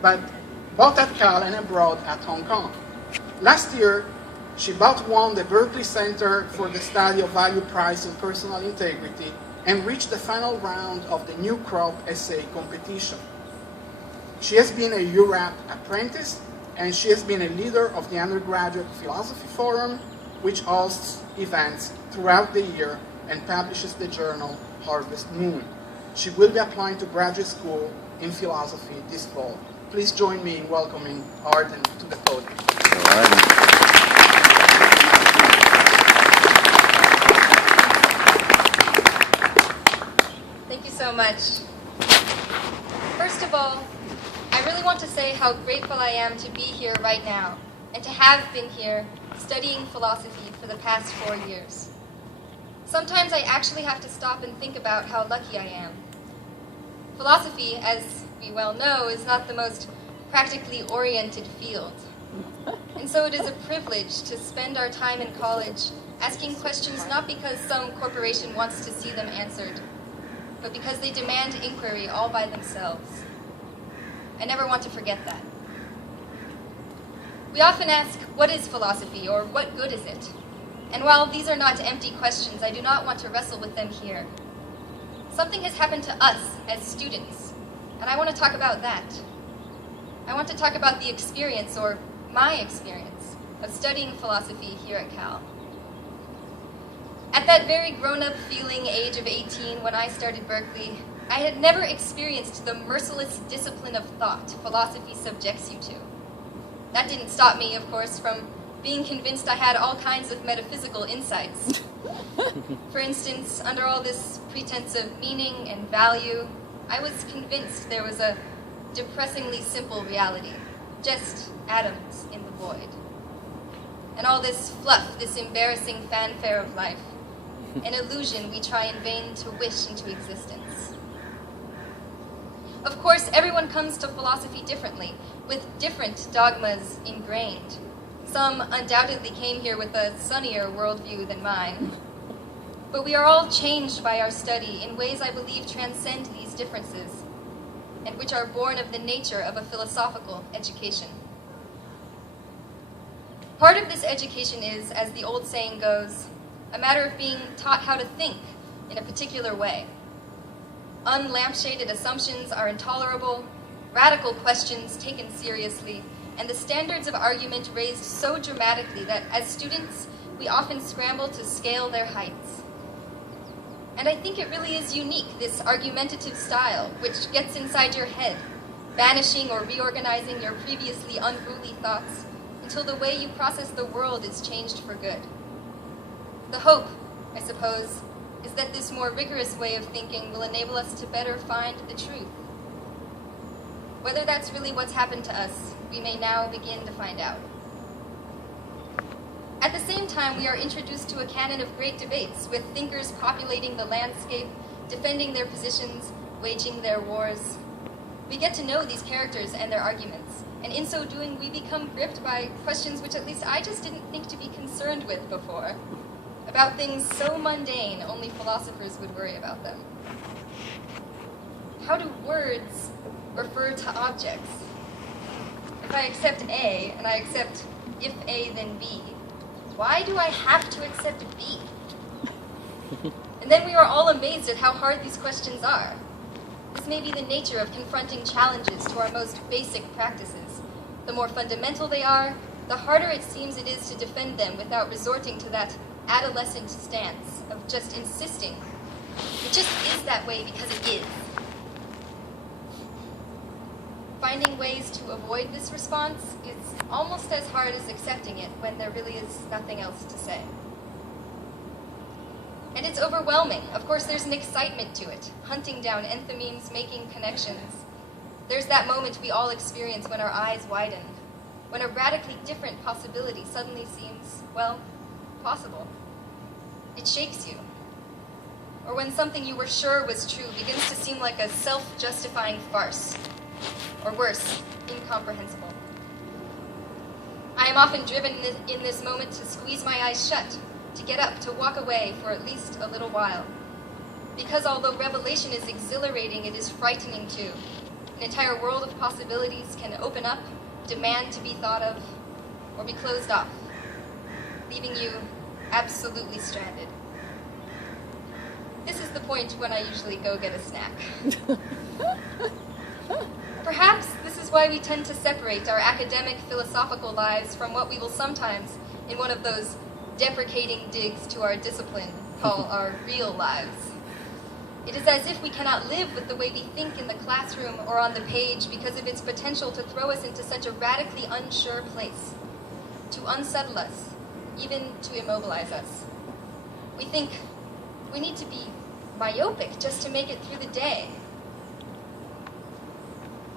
but both at Cal and abroad at Hong Kong. Last year, she both won the Berkeley Center for the Study of Value Prize in Personal Integrity and reached the final round of the New Crop essay competition. She has been a URAP apprentice, and she has been a leader of the Undergraduate Philosophy Forum, which hosts events throughout the year and publishes the journal Harvest Moon. She will be applying to graduate school in philosophy this fall. Please join me in welcoming Arden to the podium. Thank you so much. First of all, I really want to say how grateful I am to be here right now and to have been here studying philosophy for the past 4 years. Sometimes I actually have to stop and think about how lucky I am. Philosophy, as we well know, is not the most practically oriented field. And so it is a privilege to spend our time in college asking questions not because some corporation wants to see them answered, but because they demand inquiry all by themselves. I never want to forget that. We often ask, what is philosophy, or what good is it? And while these are not empty questions, I do not want to wrestle with them here. Something has happened to us as students, and I want to talk about that. I want to talk about the experience, or my experience, of studying philosophy here at Cal. At that very grown-up feeling age of 18 when I started Berkeley, I had never experienced the merciless discipline of thought philosophy subjects you to. That didn't stop me, of course, from being convinced I had all kinds of metaphysical insights. For instance, under all this pretense of meaning and value, I was convinced there was a depressingly simple reality, just atoms in the void. And all this fluff, this embarrassing fanfare of life, an illusion we try in vain to wish into existence. Of course, everyone comes to philosophy differently, with different dogmas ingrained. Some undoubtedly came here with a sunnier worldview than mine. But we are all changed by our study in ways I believe transcend these differences, and which are born of the nature of a philosophical education. Part of this education is, as the old saying goes, a matter of being taught how to think in a particular way. Unlampshaded assumptions are intolerable, radical questions taken seriously, and the standards of argument raised so dramatically that as students, we often scramble to scale their heights. And I think it really is unique, this argumentative style, which gets inside your head, banishing or reorganizing your previously unruly thoughts until the way you process the world is changed for good. The hope, I suppose, is that this more rigorous way of thinking will enable us to better find the truth. Whether that's really what's happened to us, we may now begin to find out. At the same time, we are introduced to a canon of great debates, with thinkers populating the landscape, defending their positions, waging their wars. We get to know these characters and their arguments, and in so doing, we become gripped by questions which at least I just didn't think to be concerned with before, about things so mundane only philosophers would worry about them. How do words refer to objects? If I accept A, and I accept if A then B, why do I have to accept B? And then we are all amazed at how hard these questions are. This may be the nature of confronting challenges to our most basic practices. The more fundamental they are, the harder it seems it is to defend them without resorting to that adolescent stance of just insisting. It just is that way because it is. Finding ways to avoid this response is almost as hard as accepting it when there really is nothing else to say. And it's overwhelming. Of course, there's an excitement to it, hunting down enthymemes, making connections. There's that moment we all experience when our eyes widen, when a radically different possibility suddenly seems, well, possible. It shakes you. Or when something you were sure was true begins to seem like a self-justifying farce. Or worse, incomprehensible. I am often driven in this moment to squeeze my eyes shut, to get up, to walk away for at least a little while. Because although revelation is exhilarating, it is frightening too. An entire world of possibilities can open up, demand to be thought of, or be closed off, leaving you absolutely stranded. This is the point when I usually go get a snack. Perhaps this is why we tend to separate our academic, philosophical lives from what we will sometimes, in one of those deprecating digs to our discipline, call our real lives. It is as if we cannot live with the way we think in the classroom or on the page because of its potential to throw us into such a radically unsure place, to unsettle us, even to immobilize us. We think we need to be myopic just to make it through the day.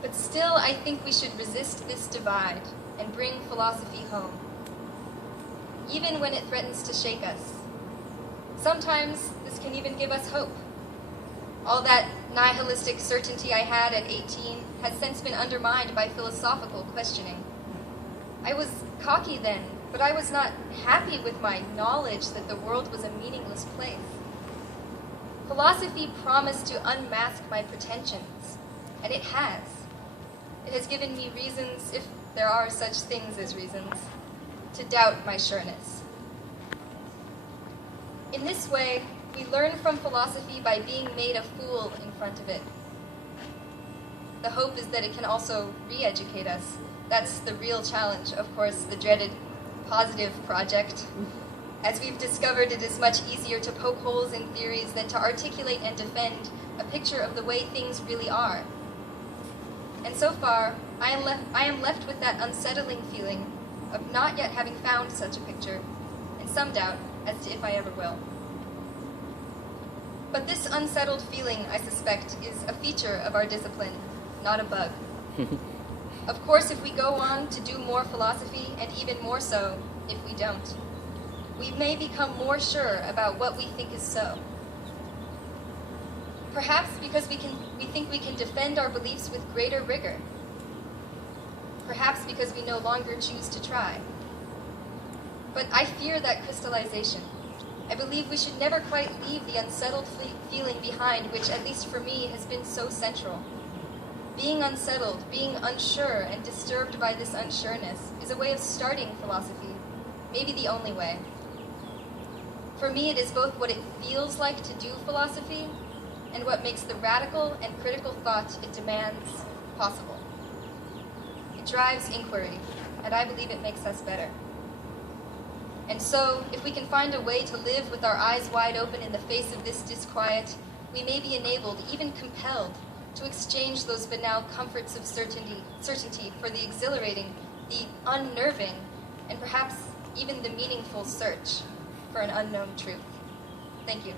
But still, I think we should resist this divide and bring philosophy home, even when it threatens to shake us. Sometimes this can even give us hope. All that nihilistic certainty I had at 18 has since been undermined by philosophical questioning. I was cocky then, but I was not happy with my knowledge that the world was a meaningless place. Philosophy promised to unmask my pretensions, and it has. It has given me reasons, if there are such things as reasons, to doubt my sureness. In this way, we learn from philosophy by being made a fool in front of it. The hope is that it can also re-educate us. That's the real challenge, of course, the dreaded positive project. As we've discovered, it is much easier to poke holes in theories than to articulate and defend a picture of the way things really are. And so far, I am left with that unsettling feeling of not yet having found such a picture, and some doubt as to if I ever will. But this unsettled feeling, I suspect, is a feature of our discipline, not a bug. Of course, if we go on to do more philosophy, and even more so if we don't, we may become more sure about what we think is so. Perhaps because we think we can defend our beliefs with greater rigor. Perhaps because we no longer choose to try. But I fear that crystallization. I believe we should never quite leave the unsettled feeling behind, which, at least for me, has been so central. Being unsettled, being unsure, and disturbed by this unsureness is a way of starting philosophy, maybe the only way. For me, it is both what it feels like to do philosophy and what makes the radical and critical thought it demands possible. It drives inquiry, and I believe it makes us better. And so, if we can find a way to live with our eyes wide open in the face of this disquiet, we may be enabled, even compelled, to exchange those banal comforts of certainty for the exhilarating, the unnerving, and perhaps even the meaningful search for an unknown truth. Thank you.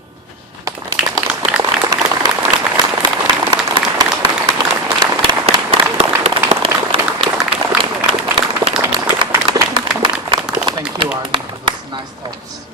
Thank you, Arden, for those nice thoughts.